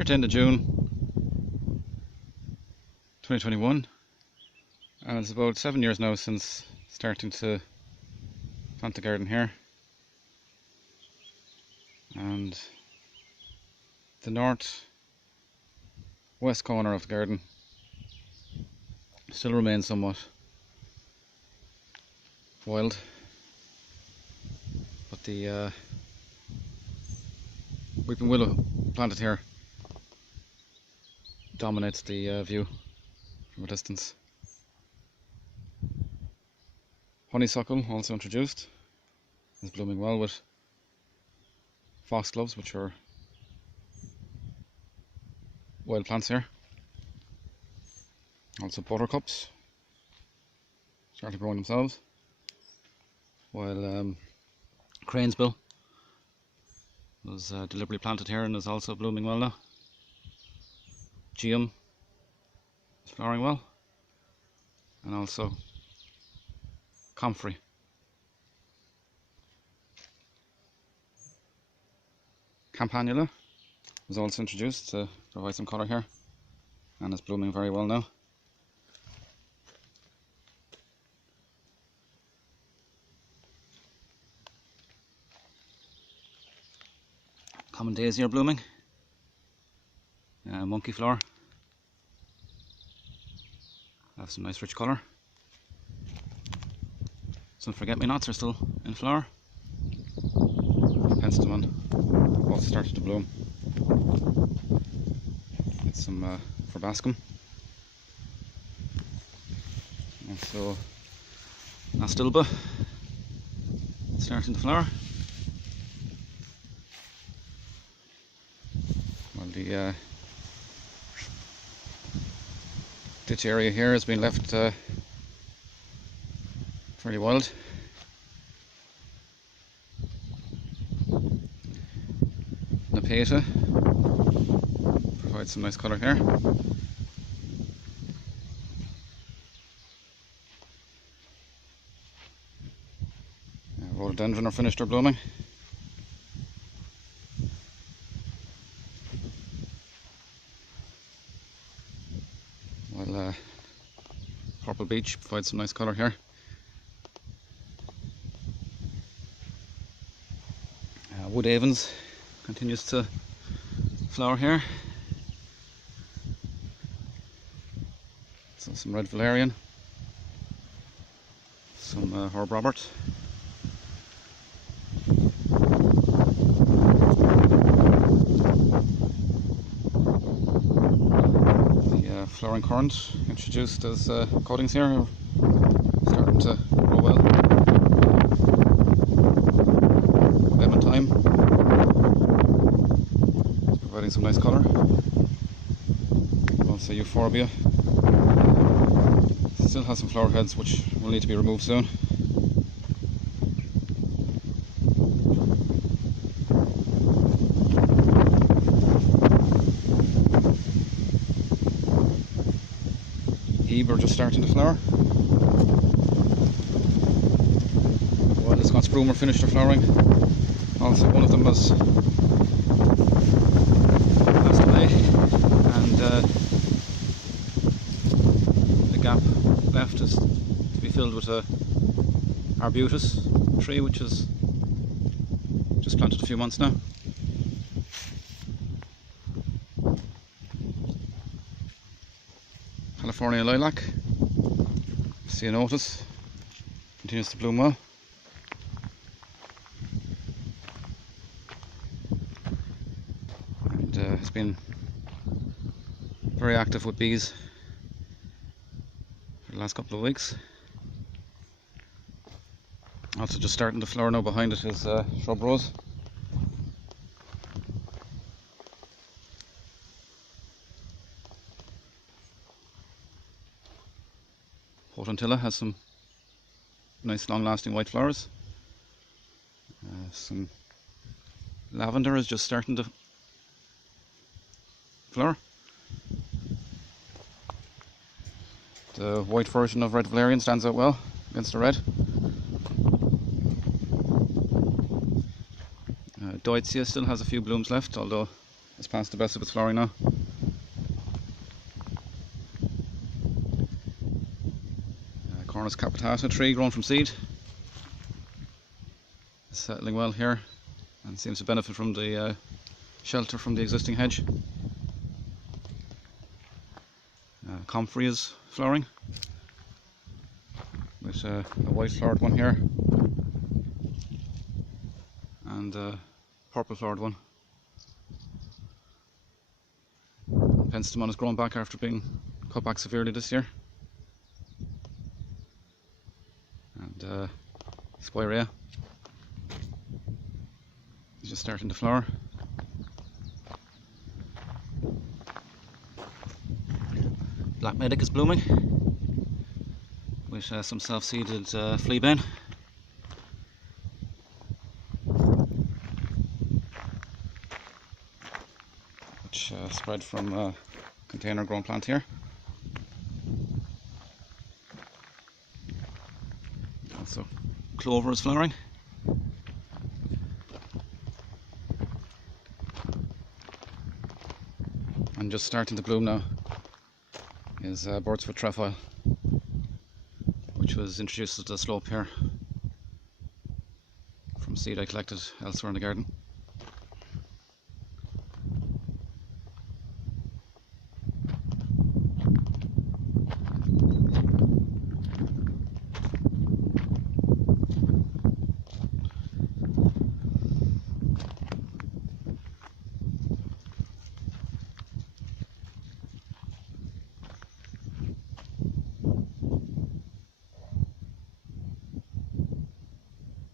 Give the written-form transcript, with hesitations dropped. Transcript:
Here at the end of June 2021, and it's about 7 years now since starting to plant the garden here. And the north west corner of the garden still remains somewhat wild, but the weeping willow planted here dominates the view from a distance. Honeysuckle, also introduced, is blooming well with foxgloves, which are wild plants here. Also buttercups started growing themselves, while cranesbill was deliberately planted here and is also blooming well now. Geum is flowering well, and also comfrey. Campanula was also introduced to provide some colour here and is blooming very well now. Common daisy are blooming. Monkey flower have some nice rich colour. Some forget-me-nots are still in flower. Penstemon also started to bloom. Get some verbascum. Also astilbe starting to flower. Well, the ditch area here has been left fairly wild. Nepeta provides some nice colour here. Rhododendron are finished their blooming. While purple beech provides some nice colour here. Wood avens continues to flower here. So some red valerian, some herb robert. The flowering currant introduced as cuttings here are starting to grow well. Lemon thyme, providing some nice colour. Also euphorbia still has some flower heads which will need to be removed soon. Hebe are just starting to flower. While the Scots broom are finished their flowering. Also one of them has passed away, and the gap left is to be filled with a arbutus tree which is just planted a few months now. California lilac, ceanothus, continues to bloom well. And has been very active with bees for the last couple of weeks. Also just starting to flower now behind it is shrub rose. Potentilla has some nice long-lasting white flowers. Some lavender is just starting to flower. The white version of red valerian stands out well against the red. Deutzia still has a few blooms left, although It's past the best of its flowering now. Cornus capitata tree grown from seed. It's settling well here and seems to benefit from the shelter from the existing hedge. Comfrey is flowering with a white flowered one here and a purple flowered one. Penstemon has grown back after being cut back severely this year. And Spirea is just starting to flower. Black Medic is blooming with some self-seeded fleabane. Which spread from a container grown plant here. Also, clover is flowering. And just starting to bloom now is Birdsfoot trefoil, which was introduced to the slope here from seed I collected elsewhere in the garden.